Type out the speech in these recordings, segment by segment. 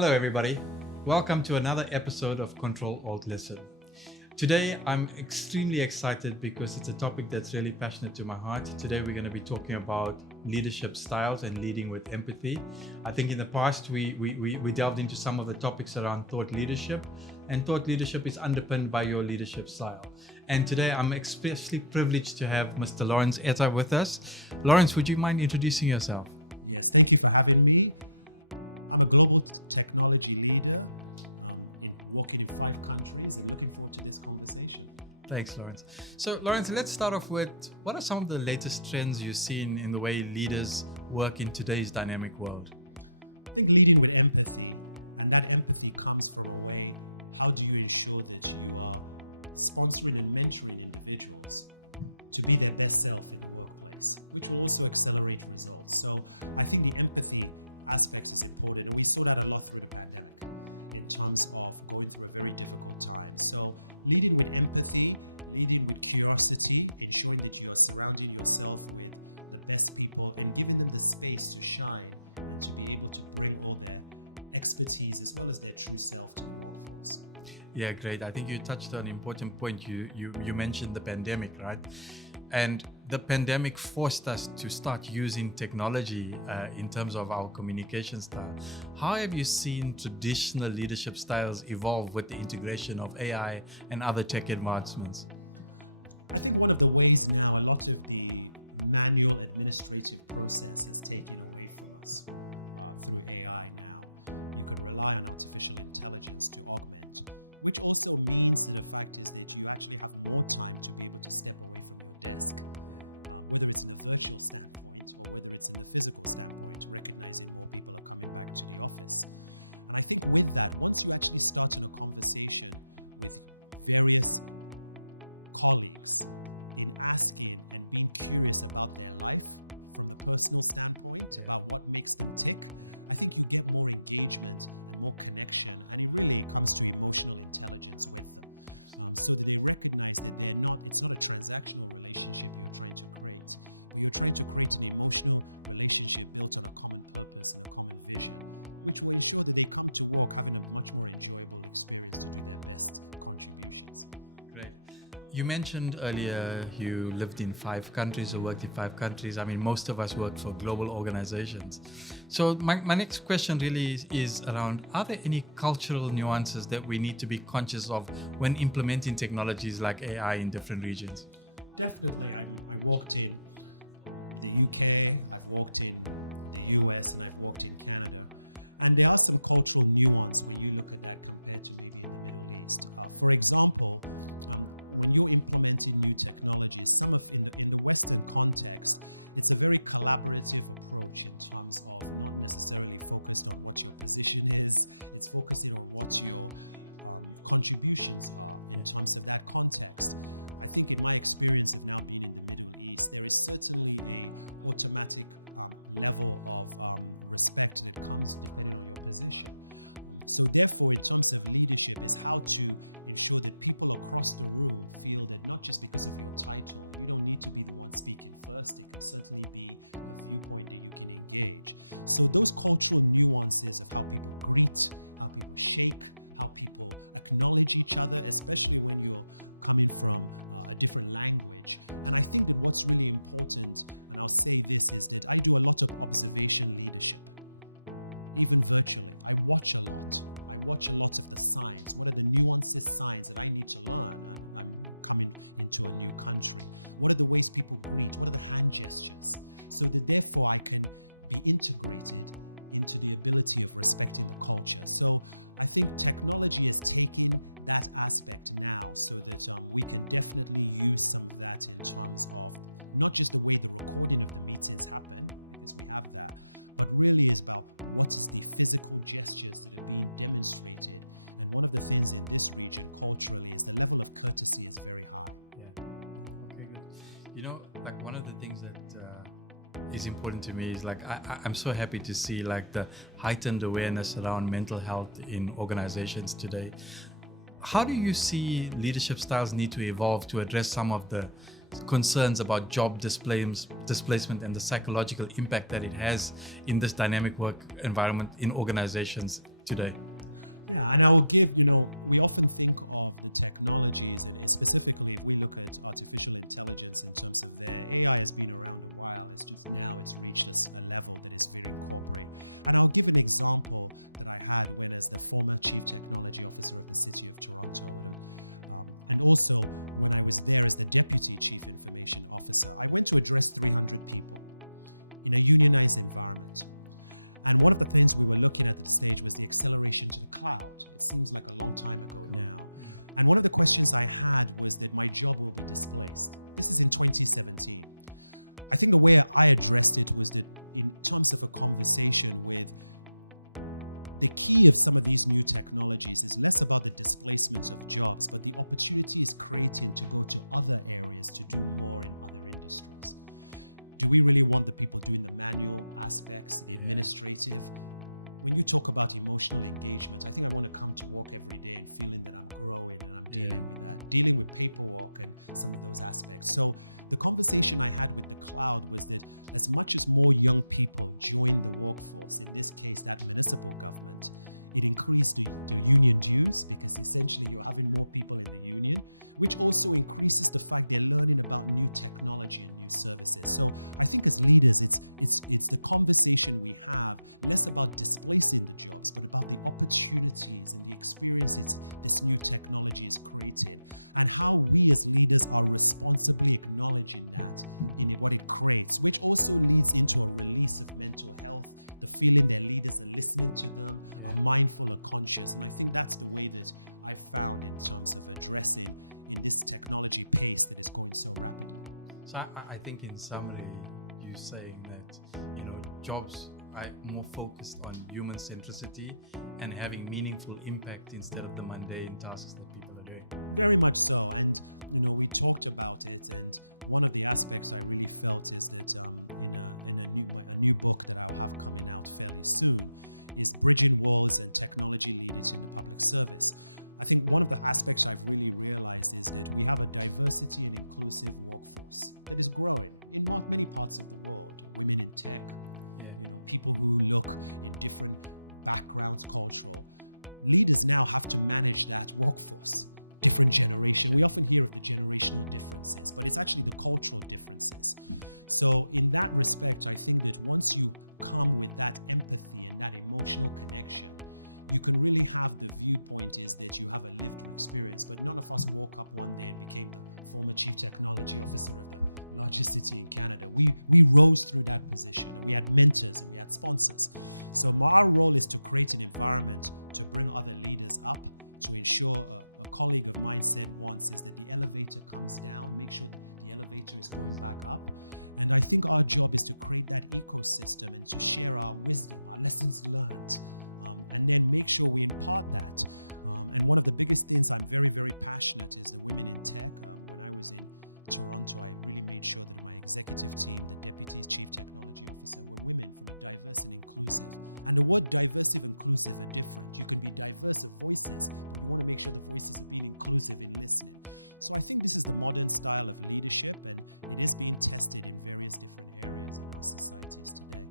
Hello everybody, welcome to another episode of CTRL Alt Listen. Today I'm extremely excited because it's a topic that's really passionate to my heart. Today we're going to be talking about leadership styles and leading with empathy. I think in the past we delved into some of the topics around thought leadership, and thought leadership is underpinned by your leadership style. And today I'm especially privileged to have Mr. Lawrence Eta with us. Lawrence, would you mind introducing yourself? Yes, thank you for having me. I'm a global technology leader working in 5 countries and looking forward to this conversation. Thanks, Lawrence. So, Lawrence, let's start off with what are some of the latest trends you've seen in the way leaders work in today's dynamic world? I think leading with empathy, and that empathy comes from a way, how do you ensure that you are sponsoring and mentoring individuals to be their best self in the workplace, which will also accelerate results. So I think the empathy aspects is important, and we saw that a lot through the pandemic in terms of going through a very difficult time. So leading with empathy, leading with curiosity, ensuring that you are surrounding yourself with the best people and giving them the space to shine and to be able to bring all their expertise as well as their true self to the workforce. Yeah, great. I think you touched on an important point. You mentioned the pandemic, right? And the pandemic forced us to start using technology in terms of our communication style. How have you seen traditional leadership styles evolve with the integration of AI and other tech advancements? I think one of the ways now, a lot of the manual administrative process has taken away from us through AI now. You can rely on artificial intelligence to augment, which also means that the fact is that you actually have more time to be able to step away from your desk, whether it's in a virtual standpoint or whether it's in the physical standpoint, recognizing more people are coming back to the office. And I think with that, once you actually start in a conversation with various colleagues in asking and being curious about their life from the personal standpoint, about what makes them tick, I think you get more engagement and more connection, and it really comes to emotional intelligence with them. So that they recognize that it's not a transactional relationship you're trying to create, but you're trying to create an emotional relationship built on a common purpose and a common vision, which will ensure that they come to work having a much more enjoyable experience to do their best contributions. Great. You mentioned earlier you lived in 5 countries or worked in 5 countries. I mean, most of us work for global organizations. So my next question really is around, are there any cultural nuances that we need to be conscious of when implementing technologies like AI in different regions? Definitely. I worked in the UK, I've worked in the US, and I've worked in Canada. And there are some cultural nuance when you look at that compared to maybe in the Middle East. For example, when you're implementing new technologies, in the Western context, it's a very collaborative approach in terms of not necessarily focused on what your position is. It's focusing on what your contributions are in terms of that context. I think in my experience of now being in the Middle East, there is certainly a automatic level of respect that comes depending on your position. So therefore, in terms of leadership, is how to ensure that people across the room feel that not just because of your title, you don't need to be the one speaking first. It can certainly be a viewpoint that you can engage. So those cultural nuances of how people greet, how people shake, how people acknowledge each other, especially when you're coming from a different language. And I think that what's really important, and I'll say this, is that I do a lot of observation leadership, even virtually. I watch a lot. I watch a lot of the signs. What are the nuances, signs that I need to learn? And I'm coming into a new country. What are the ways people greet? What are the hand gestures? So that therefore I can be integrated into the ability of respecting the culture. So I think technology is taking that aspect now so that we can definitely use some of that in terms of not just the way the recording of the meetings happen, because we have that, but really is about what is the physical gestures that are being demonstrated. And one of the things in this region culturally is the level of courtesy is very high. Yeah. Okay, good. You know, like one of the things that is important to me is like I'm so happy to see like the heightened awareness around mental health in organizations today. How do you see leadership styles need to evolve to address some of the concerns about job displacement and the psychological impact that it has in this dynamic work environment in organizations today? Yeah, and I will give, we often think of the technologies, and specifically if we look at artificial intelligence in terms of their AI has been around a while. It's just now it's reached a level that is very incorporate. And I'll give an example that I had when as the former Chief Technology Officer of the City of Toronto. And also when I was there as the Deputy Chief Information Officer, I went to address 300 people in a unionized environment. And one of the things we were looking at the stage was the acceleration to the cloud. It seems like a long time ago now. And one of the questions I had was that my job will be displaced. This is in 2017. I think the way I addressed it was that in terms of a conversation with the key of some of these new technologies is less about the displacement of jobs, but the opportunity is creating to go to other areas to do more in other industries. Do we really want the people doing the manual aspects, the administrative? When you talk about emotional engagement, I think I want to come to work every day and feeling that I'm growing and I'm dealing with that, dealing with paperwork and some of those aspects. So the conversation I had with the cloud was that as much as more young people join the workforce, in this case, that municipal government, it increased the union dues because essentially you're having more people in the union, which also increases the fact they're learning about new technology and new services. So I think as leaders, it's the conversation we have, less about displacing the jobs, but about the opportunities and the experiences this new technology is creating, and how we as leaders are responsibly acknowledging that in what it creates, which also leads into a release of mental health, the feeling their leaders are listening to them, are mindful or conscious. And I think that's the way that I found in terms of addressing in this technology pace that is going so rapidly. So I think in summary, you're saying that, jobs are more focused on human centricity and having meaningful impact instead of the mundane tasks that people are doing. Very much so. And, we talked about it. And one of the aspects I really felt is that in a new book that I'll have coming out fairly soon is Bridging Walls and Technology Leaders in the Public Service. I think one of the aspects I've really realized is that we have a diversity and inclusive workforce that is growing in many parts of the world. Women in tech, people who look in different backgrounds, cultural. Leaders now have to manage that workforce. Different generation. We often hear of the generational differences, but it's actually the cultural differences. So in that respect, I think that once you come with that empathy and that emotional connection, you can really have the viewpoint is that you have a lived experience. But none of us woke up one day and became the former Chief Technology Officer of the largest city in Canada. We rose through that position, and we had mentors and we had sponsors. So our role is to create an environment to bring other leaders up, to ensure a colleague of mine said once is that the elevator comes down, make sure that the elevator is going back up. And I think our job is to create that ecosystem and to share our wisdom, our lessons learned, and then make sure we impart that. And one of the biggest things I'm very, very passionate is the women in tech. When I was in Toronto, I really made sure that my executive team, the Deputy Chief Technology Officer, were women from a diverse and inclusive. And the word diverse and inclusive are different. You can be diverse of voices, but you want to make sure the voices are being inclusive in listening. So I think this is the modern style of leadership, and it is being tested in various different areas in our societies today.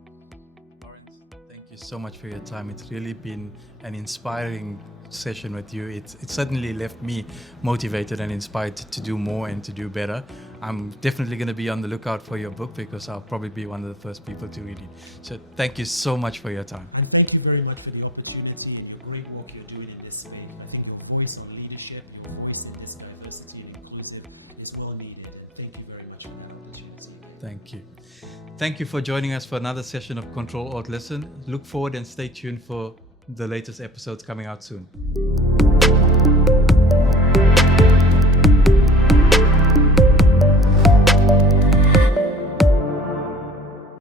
Lawrence, thank you so much for your time. It's really been an inspiring session with you. It certainly left me motivated and inspired to do more and to do better. I'm definitely going to be on the lookout for your book because I'll probably be one of the first people to read it. So thank you so much for your time. And thank you very much for the opportunity and your great work you're doing in this space. I think your voice on leadership, your voice in this diversity and inclusive is well needed. And thank you very much for that opportunity again. Thank you. Thank you for joining us for another session of Control Alt Listen. Look forward and stay tuned for the latest episodes coming out soon.